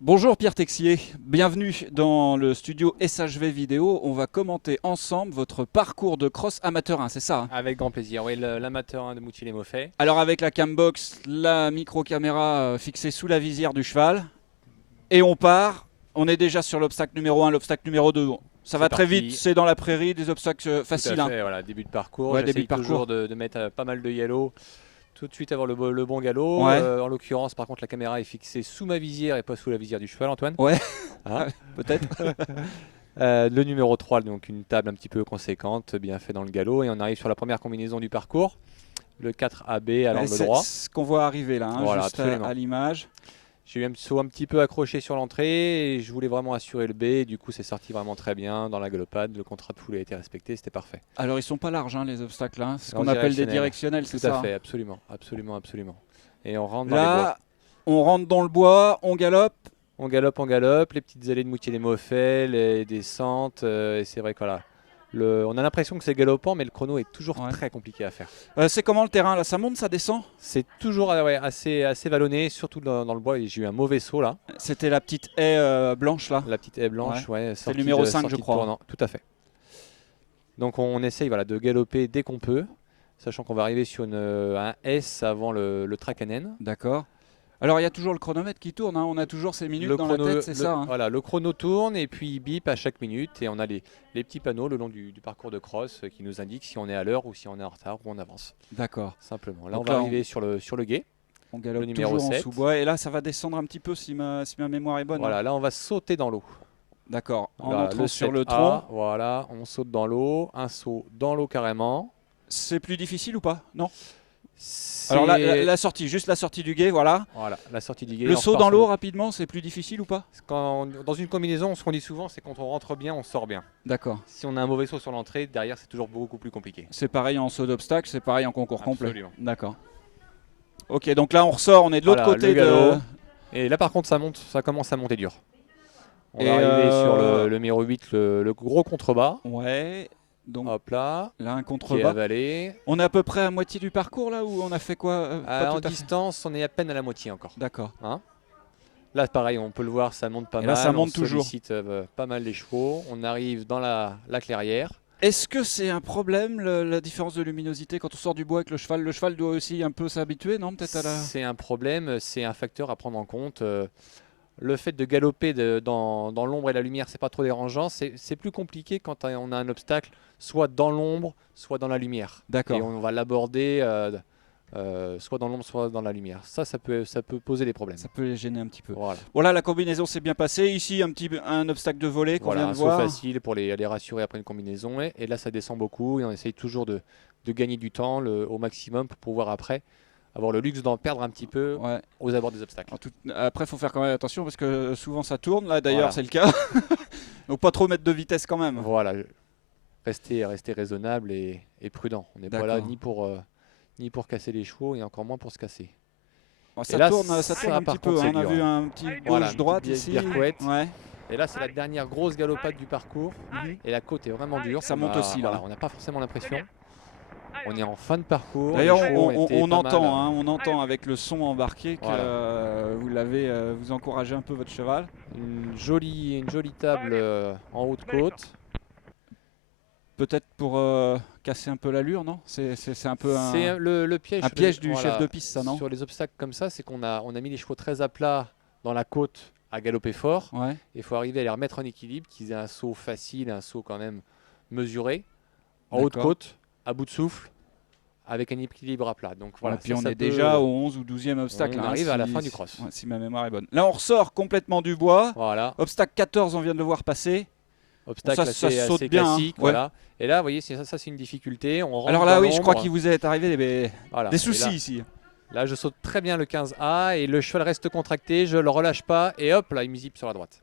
Bonjour Pierre Texier, bienvenue dans le studio SHV Vidéo. On va commenter ensemble votre parcours de cross amateur 1, c'est ça hein? Avec grand plaisir, oui, l'amateur de Mouthier-les-Maufais. Alors avec la cambox, la micro-caméra fixée sous la visière du cheval. Et on part, on est déjà sur l'obstacle numéro 1, l'obstacle numéro 2. Ça va très Parti. vite, c'est dans la prairie, des obstacles faciles. Tout à fait, voilà, début de parcours. Ouais, début J'essaye de parcours. toujours de mettre pas mal de yellow, tout de suite avoir le bon galop. Ouais. En l'occurrence, par contre, la caméra est fixée sous ma visière et pas sous la visière du cheval, Antoine. Ouais, Hein. peut-être. Le numéro 3, donc une table un petit peu conséquente, bien fait dans le galop. Et on arrive sur la première combinaison du parcours, le 4AB à l'angle C'est droit. ce qu'on voit arriver là, hein, Voilà, juste absolument. à l'image. J'ai eu un saut un petit peu accroché sur l'entrée et je voulais vraiment assurer le B. Et du coup, c'est sorti vraiment très bien dans la galopade. Le contrat de foule a été respecté, c'était parfait. Alors ils sont pas larges hein, les obstacles, hein. C'est ce En qu'on appelle des directionnel. directionnels, c'est Tout à ça fait, hein. absolument, absolument, absolument. Et on rentre dans les bois. Là, on rentre dans le bois, on galope. On galope, les petites allées de Moutier-les-Maufais, les descentes. Et c'est vrai que voilà, on a l'impression que c'est galopant, mais le chrono est toujours Ouais. très compliqué à faire. C'est comment le terrain là? Ça monte, ça descend? C'est toujours ouais, assez vallonné, surtout dans le bois. Et j'ai eu un mauvais saut là, C'était la petite haie blanche là. la petite haie blanche. Ouais, c'est le numéro 5 je sortie de crois. tournant. Tout à fait. Donc on essaye voilà, de galoper dès qu'on peut, sachant qu'on va arriver sur un S avant le Trakanen. D'accord. Alors il y a toujours le chronomètre qui tourne, hein. On a toujours ces minutes dans la tête, c'est ça hein. Voilà, le chrono tourne et puis il bip à chaque minute et on a les petits panneaux le long du parcours de cross qui nous indiquent si on est à l'heure ou si on est en retard ou on avance. D'accord. Simplement. Là, Donc on va là, arriver sur le guet. On galope Le numéro toujours en 7. sous-bois et là ça va descendre un petit peu si ma mémoire est bonne. Voilà, Hein. là on va sauter dans l'eau. D'accord. En Voilà, entrant sur le 7A, tronc. voilà, on saute dans l'eau, un saut dans l'eau carrément. C'est plus difficile ou pas? Non. C'est- Alors la sortie, juste la sortie du guet, voilà. Voilà, la sortie du guet. Le on saut repart dans sur l'eau rapidement, c'est plus difficile ou pas? Dans une combinaison, ce qu'on dit souvent, c'est quand on rentre bien, on sort bien. D'accord. Si on a un mauvais saut sur l'entrée, derrière, c'est toujours beaucoup plus compliqué. C'est pareil en saut d'obstacle, c'est pareil en concours complet. Absolument. D'accord. Ok, donc là on ressort, on est de l'autre Voilà, côté le galop. de... Et là, par contre, ça commence à monter dur. On Et va arriver sur le numéro 8, le gros contrebas. Ouais, donc Hop là, là un qui est contrebas. avalé. On est à peu près à moitié du parcours là ou on a fait quoi pas En tout à fait. distance, on est à peine à la moitié encore. D'accord. Là, pareil, on peut le voir, ça monte pas Et mal. là, ça monte on toujours. sollicite pas mal les chevaux. On arrive dans la clairière. Est-ce que c'est un problème la différence de luminosité quand on sort du bois avec le cheval? Le cheval doit aussi un peu s'habituer, non? Peut-être à la... C'est un problème, c'est un facteur à prendre en compte. Le fait de galoper dans l'ombre et la lumière, c'est pas trop dérangeant. C'est plus compliqué quand on a un obstacle, soit dans l'ombre, soit dans la lumière. D'accord. Et on va l'aborder soit dans l'ombre, soit dans la lumière. Ça peut poser des problèmes. Ça peut les gêner un petit peu. Voilà, Voilà, la combinaison s'est bien passée. Ici, un obstacle de volée qu'on voilà vient un de saut voir. facile pour les rassurer après une combinaison. Et là, ça descend beaucoup et on essaye toujours de gagner du temps au maximum pour pouvoir après avoir le luxe d'en perdre un petit peu Ouais. aux abords des obstacles. Après, il faut faire quand même attention parce que souvent ça tourne. Là, d'ailleurs, Voilà. c'est le cas. Donc, pas trop mettre de vitesse quand même. Voilà, rester raisonnable et prudent. On n'est pas là ni pour casser les chevaux et encore moins pour se casser. Bon, Et ça là, tourne un ça, petit par peu. contre, Hein. c'est On a dur, vu hein. un petit Voilà, gauche-droite une petite ici. pirouette. Ouais. Et là, c'est la dernière grosse galopade du parcours. Et la côte est vraiment dure. Ça monte aussi, là. Voilà, on n'a pas forcément l'impression. On est en fin de parcours. D'ailleurs, Les chevaux ont été on pas mal. entend, hein, on entend avec le son embarqué que Voilà. vous encouragez un peu votre cheval. Une jolie table en haut de côte. Peut-être pour casser un peu l'allure, non? C'est un peu C'est le piège, un piège du voilà, chef de piste, ça, non? Sur les obstacles comme ça, c'est qu'on a mis les chevaux très à plat dans la côte à galoper fort. Ouais. Il faut arriver à les remettre en équilibre, qu'ils aient un saut facile, un saut quand même mesuré, en haut de D'accord. côte, à bout de souffle, avec un équilibre à plat. Donc voilà. Et puis ça on est peut- déjà au 11 ou 12e obstacle. On hein, arrive à la si- fin du cross. ouais, si ma mémoire est bonne. Là, on ressort complètement du bois. Voilà. Obstacle 14, on vient de le voir passer. Obstacle Ça assez saute bien, hein. classique. Ouais. Voilà. Et là, vous voyez, ça c'est une difficulté. On rentre Alors là, dans oui, je crois l'ombre. qu'il vous est arrivé Voilà. des Et soucis là- ici. Là, je saute très bien le 15A et le cheval reste contracté. Je le relâche pas et hop, là, il me zippe sur la droite.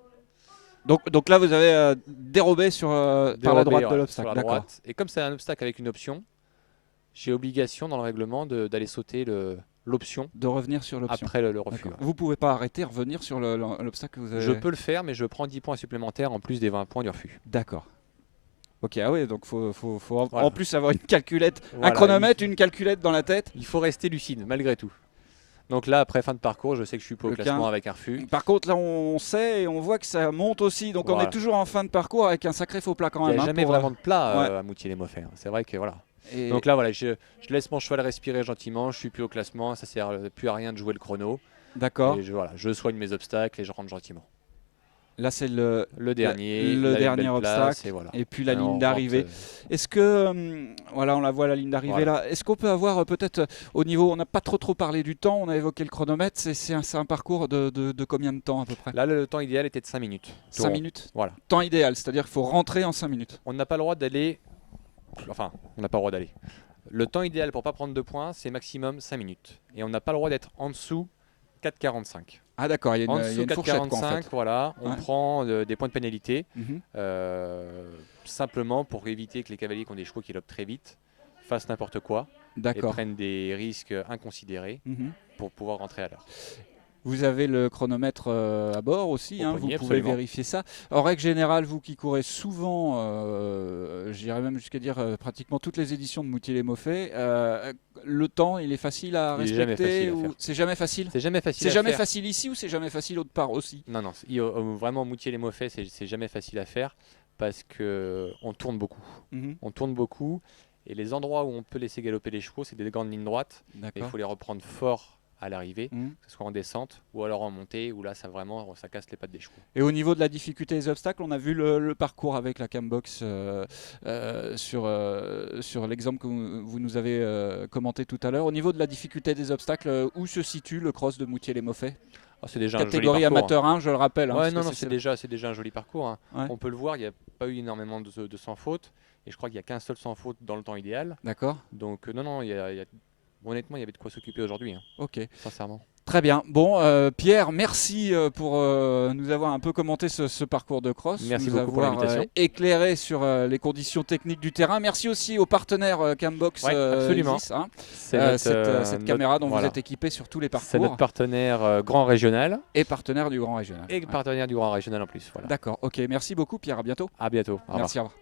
Donc là, vous avez dérobé par la Dérobé, droite de voilà, l'obstacle. sur la D'accord. droite. Et comme c'est un obstacle avec une option, j'ai obligation dans le règlement d'aller sauter l'option De revenir sur l'option. après le refus. D'accord. Vous pouvez pas arrêter, revenir sur l'obstacle que vous avez. Je peux le faire, mais je prends 10 points supplémentaires en plus des 20 points du refus. D'accord. Ok, ah oui, donc faut Voilà. en plus avoir une calculette, un Voilà, chronomètre, une calculette dans la tête. Il faut rester lucide malgré tout. Donc là, après fin de parcours, je sais que je suis pas au Le classement 15. avec un refus. Par contre, là, on sait et on voit que ça monte aussi. Donc, on Voilà. est toujours en fin de parcours avec un sacré faux plat quand Il même. n'y a hein, jamais pour, vraiment de plat ouais. à Moutier-les-Maufais, hein. C'est vrai que voilà. Et Donc là, voilà, je laisse mon cheval respirer gentiment. Je suis plus au classement. Ça sert plus à rien de jouer le chrono. d'accord. Et voilà, je soigne mes obstacles et je rentre gentiment. Là, c'est Le dernier, le la dernier belle place, obstacle. et voilà. Et puis la Et on ligne rentre, d'arrivée. Est-ce que, voilà, on la voit la ligne d'arrivée Voilà. là. Est-ce qu'on peut avoir peut-être au niveau, on n'a pas trop parlé du temps, on a évoqué le chronomètre. C'est un parcours de combien de temps à peu près? Là, le temps idéal était de 5 minutes. 5 minutes. Voilà. Temps idéal, c'est-à-dire qu'il faut rentrer en 5 minutes. On n'a pas le droit d'aller. Enfin, on n'a pas le droit d'aller. Le temps idéal pour pas prendre de points, c'est maximum 5 minutes. Et on n'a pas le droit d'être en dessous 4,45. Ah d'accord, il y a En une, il y a dessous une fourchette quoi, en 4,45, fait. voilà, on Ouais. prend des points de pénalité. Mhm. Simplement pour éviter que les cavaliers qui ont des chevaux qui lopent très vite fassent n'importe quoi et D'accord. prennent des risques inconsidérés Mhm. pour pouvoir rentrer à l'heure. Vous avez le chronomètre à bord aussi, Au hein, vous poignet, pouvez absolument. vérifier ça. En règle générale, vous qui courez souvent, j'irais même jusqu'à dire pratiquement toutes les éditions de Moutier-les-Maufais, le temps, il est facile à Il est jamais respecter facile à ou faire. c'est jamais facile? C'est jamais facile C'est à jamais faire. facile ici ou c'est jamais facile autre part aussi? Non, non, vraiment Moutier-les-Maufais, c'est jamais facile à faire parce qu'on tourne beaucoup. Mhm. On tourne beaucoup et les endroits où on peut laisser galoper les chevaux, c'est des grandes lignes droites. Et il D'accord. faut les reprendre fort à l'arrivée, Mhm. que ce soit en descente ou alors en montée, où là, ça vraiment, ça casse les pattes des chevaux. Et au niveau de la difficulté des obstacles, on a vu le parcours avec la Cambox sur l'exemple que vous nous avez commenté tout à l'heure. Au niveau de la difficulté des obstacles, où se situe le cross de Moutier-les-Maufais? Ah, c'est déjà un joli Catégorie parcours, hein. amateur 1, je le rappelle. hein, Ouais, parce non, que non, c'est déjà un joli parcours, hein. Ouais. On peut le voir, il n'y a pas eu énormément de sans faute. Et je crois qu'il n'y a qu'un seul sans faute dans le temps idéal. D'accord. Donc, non, non, honnêtement, il y avait de quoi s'occuper aujourd'hui, hein, Ok. sincèrement. Très bien. Bon, Pierre, merci pour nous avoir un peu commenté ce parcours de cross. Merci nous beaucoup pour avoir l'invitation. éclairé sur les conditions techniques du terrain. Merci aussi aux partenaires Cambox Ouais, absolument. Isis, hein, C'est cette caméra dont voilà. vous êtes équipé sur tous les C'est notre parcours partenaire grand régional et partenaire du Grand Régional. et Ouais. partenaire du grand régional en plus. Voilà. D'accord. Ok. Merci beaucoup, Pierre. À bientôt. À bientôt. Au revoir. Merci. Au revoir.